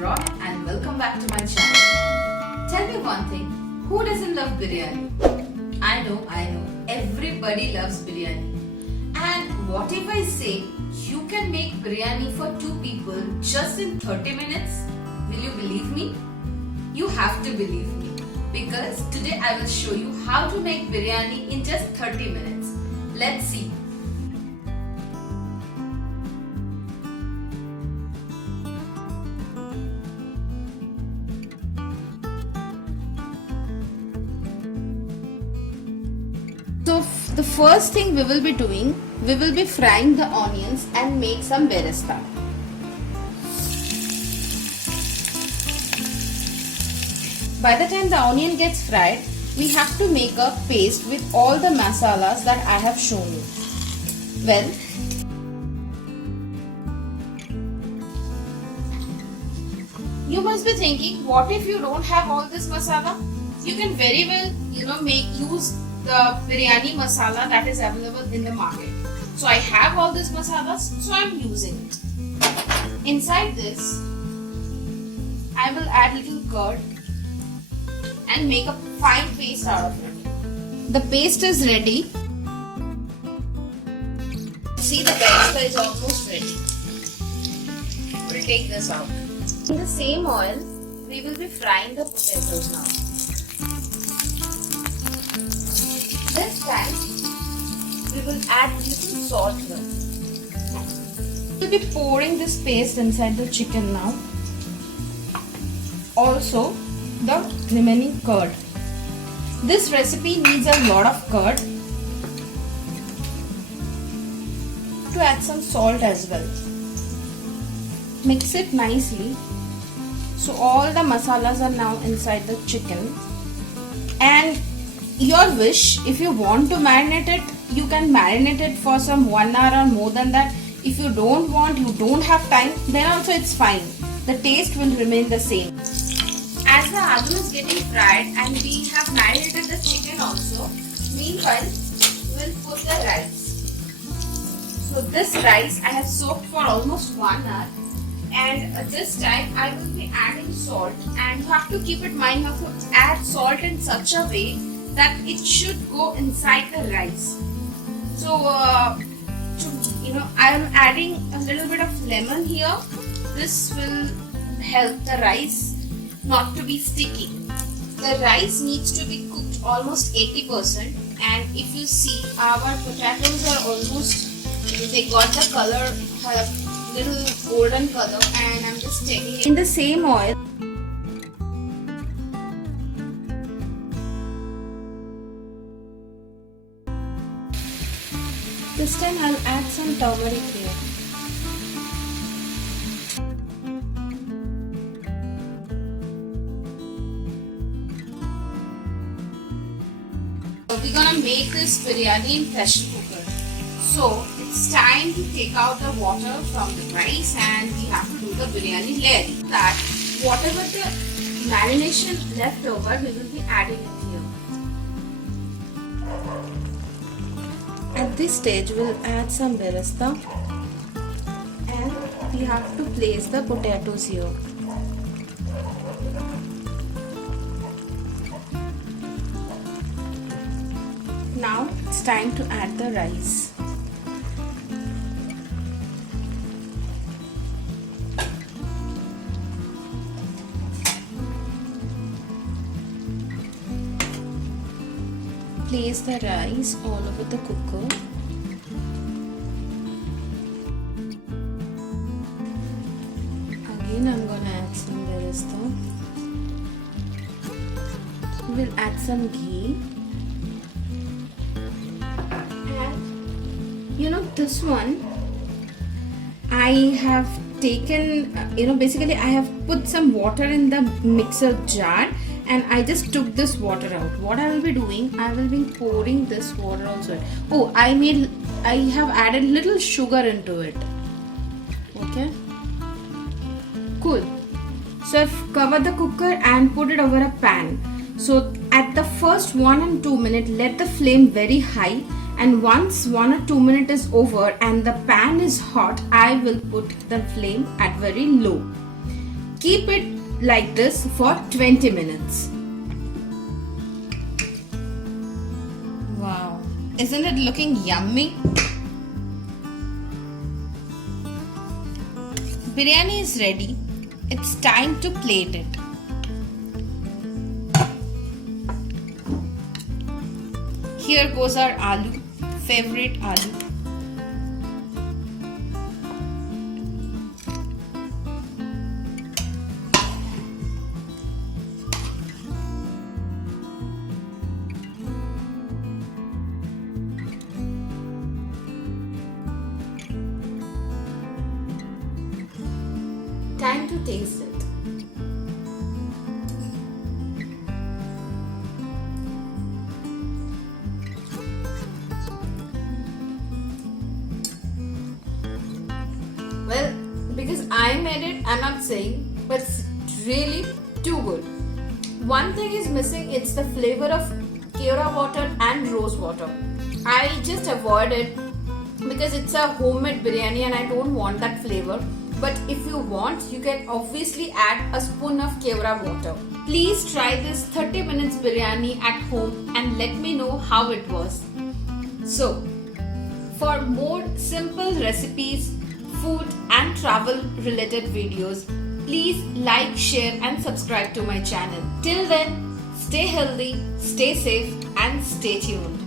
Roy and welcome back to my channel. Tell me one thing, who doesn't love biryani? I know, everybody loves biryani. And what if I say you can make biryani for 2 people just in 30 minutes? Will you believe me? You have to believe me because today I will show you how to make biryani in just 30 minutes. Let's see. So the first thing we will be doing, we will be frying the onions and make some beresta. By the time the onion gets fried, we have to make a paste with all the masalas that I have shown you. Well, you must be thinking, what if you don't have all this masala? You can very well, use the biryani masala that is available in the market. So I have all these masalas, so I am using it. Inside this, I will add little curd and make a fine paste out of it. The paste is ready. See, the beresta is almost ready. We'll take this out. In the same oil, we will be frying the potatoes now. This time, we will add little salt here. We will be pouring this paste inside the chicken now. Also, the remaining curd. This recipe needs a lot of curd. To add some salt as well. Mix it nicely. So all the masalas are now inside the chicken. And your wish, if you want to marinate it, you can marinate it for some 1 hour or more than that. If you don't want, you don't have time, then also it's fine. The taste will remain the same. As the aloo is getting fried and we have marinated the chicken also, meanwhile, we'll put the rice. So this rice I have soaked for almost 1 hour. And this time I will be adding salt, and you have to keep in mind you have to add salt in such a way that it should go inside the rice. So I am adding a little bit of lemon here. This will help the rice not to be sticky. The rice needs to be cooked almost 80%, and if you see, our potatoes are almost, they got the color, little golden color, and I'm just taking it in the same oil. This time I'll add some turmeric here. We're gonna make this biryani in pressure cooker. So it's time to take out the water from the rice and we have to do the biryani layering. That whatever the marination left over, we will be adding it here. At this stage, we'll add some beresta and we have to place the potatoes here. Now it's time to add the rice. Place the rice all over the cooker. Again, I'm gonna add some beresta. We'll add some ghee. And this one, I have taken, basically I have put some water in the mixer jar. And I just took this water out. What I will be doing, I will be pouring this water also. Oh, I have added little sugar into it. Okay. Cool. So I've covered the cooker and put it over a pan. So at the first 1 and 2 minutes, let the flame very high. And once 1 or 2 minutes is over and the pan is hot, I will put the flame at very low. keep it like this for 20 minutes. Wow, isn't it looking yummy? Biryani is ready. It's time to plate it. Here goes our aloo, favorite aloo. Time to taste it. Well, because I made it, I'm not saying, but it's really too good. One thing is missing, it's the flavor of Kewra water and rose water. I just avoid it because it's a homemade biryani and I don't want that flavor. But if you want, you can obviously add a spoon of Kewra water. Please try this 30 minutes biryani at home and let me know how it was. So, for more simple recipes, food and travel related videos, please like, share and subscribe to my channel. Till then, stay healthy, stay safe and stay tuned.